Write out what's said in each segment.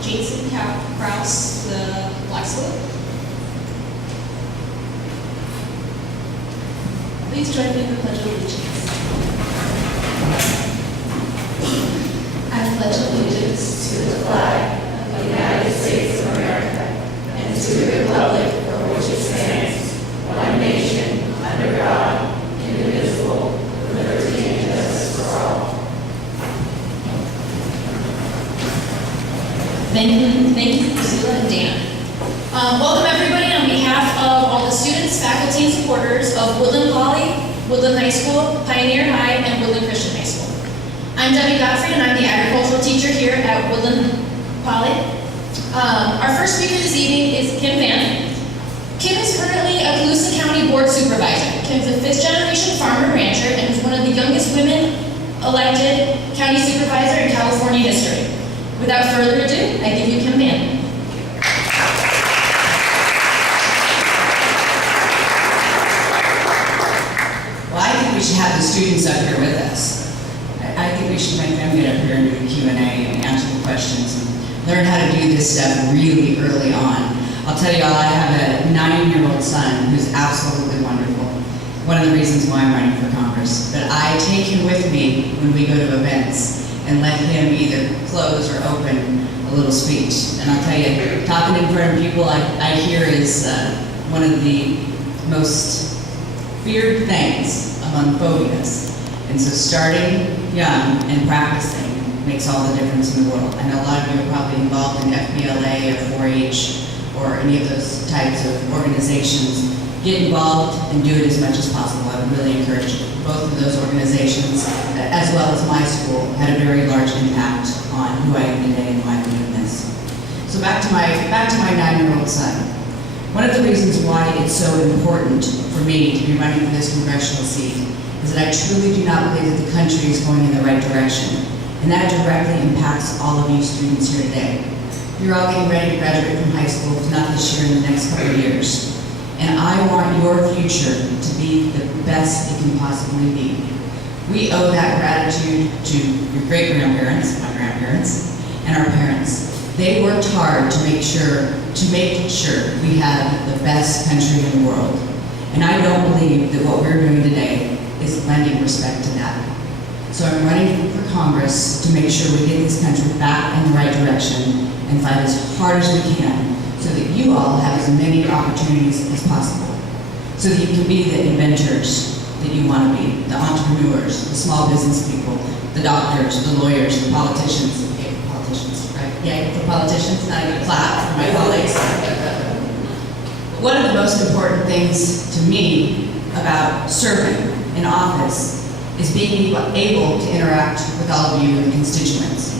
Jason Kraus, the Black Salute. Please join me in the Pledge of Allegiance. I pledge allegiance to the flag of the United States of America and to the republic for which it stands, one nation, under God, indivisible, with liberty and justice for all. Thank you, Priscilla and Dan. Welcome everybody on behalf of all the students, faculty, and supporters of Woodland Poly, Woodland High School, Pioneer High, and Woodland Christian High School. I'm Debbie Godfrey, and I'm the agricultural teacher here at Woodland Poly. Our first speaker this evening is Kim Vann. Kim is currently a Colusa County Board Supervisor. Kim's a fifth-generation farmer rancher and is one of the youngest women elected county supervisor in California history. Without further ado, I give you Kim Vann. Well, I think we should have the students up here with us. I think we should make them get up here and do the Q&A and answer the questions and learn how to do this stuff really early on. I'll tell you all, I have a 9-year-old son who's absolutely wonderful. One of the reasons why I'm running for Congress. But I take him with me when we go to events and let him either close or open a little speech. And I'll tell you, talking in front of people I hear is one of the most feared things among phobias. And so starting young and practicing makes all the difference in the world. I know a lot of you are probably involved in FBLA or 4-H or any of those types of organizations. Get involved and do it as much as possible. I would really encourage you. Both of those organizations, as well as my school, had a very large impact on who I am today and why I'm doing this. So back to my 9-year-old son. One of the reasons why it's so important for me to be running for this congressional seat is that I truly do not believe that the country is going in the right direction. And that directly impacts all of you students here today. You're all getting ready to graduate from high school, if not this year, in the next couple of years. And I want your future to be the best it can possibly be. We owe that gratitude to your great-grandparents, my grandparents, and our parents. They worked hard to make sure we have the best country in the world. And I don't believe that what we're doing today is lending respect to that. So I'm running for Congress to make sure we get this country back in the right direction and fight as hard as we can so that you all have as many opportunities as possible. So that you can be the inventors that you want to be, the entrepreneurs, the small business people, the doctors, the lawyers, the politicians. Okay, politicians, right? Yeah, for politicians, not even a clap for my colleagues. One of the most important things to me about serving in office is being able to interact with all of you and constituents.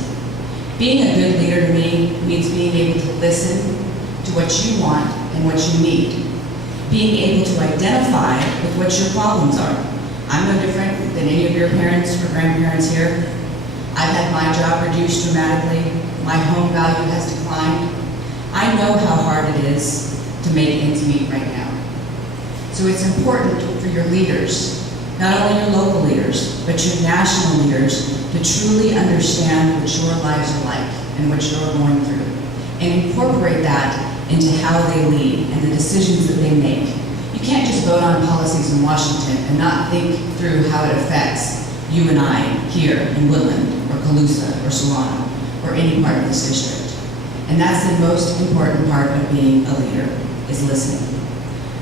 Being a good leader to me means being able to listen to what you want and what you need. Being able to identify with what your problems are. I'm no different than any of your parents or grandparents here. I've had my job reduced dramatically. My home value has declined. I know how hard it is to make ends meet right now. So it's important for your leaders, not only your local leaders, but your national leaders, to truly understand what your lives are like and what you're going through, and incorporate that into how they lead and the decisions that they make. You can't just vote on policies in Washington and not think through how it affects you and I here in Woodland, or Colusa, or Solano, or any part of this district. And that's the most important part of being a leader, is listening.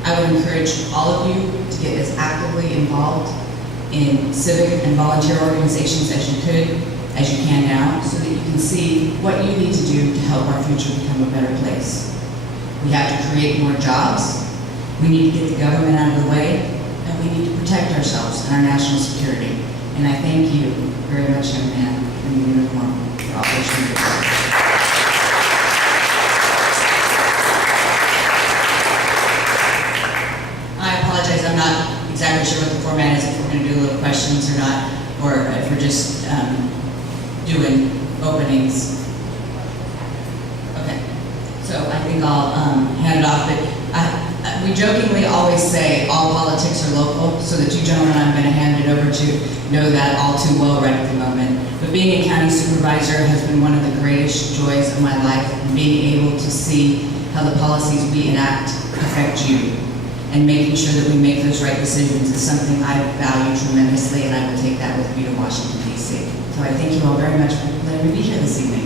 I would encourage all of you to get as actively involved in civic and volunteer organizations as you can now, so that you can see what you need to do to help our future become a better place. We have to create more jobs, we need to get the government out of the way, and we need to protect ourselves and our national security. And I thank you very much, young man in the uniform, for all that you do. I apologize, I'm not exactly sure what the format is, if we're going to do little questions or not, or if we're just doing openings. Okay, so I think I'll hand it off, but we jokingly always say all politics are local, so the two gentlemen I'm going to hand it over to know that all too well right at the moment. But being a county supervisor has been one of the greatest joys of my life, being able to see how the policies we enact affect you. And making sure that we make those right decisions is something I value tremendously, and I will take that with me to Washington, D.C. So I thank you all very much for letting me be here this evening.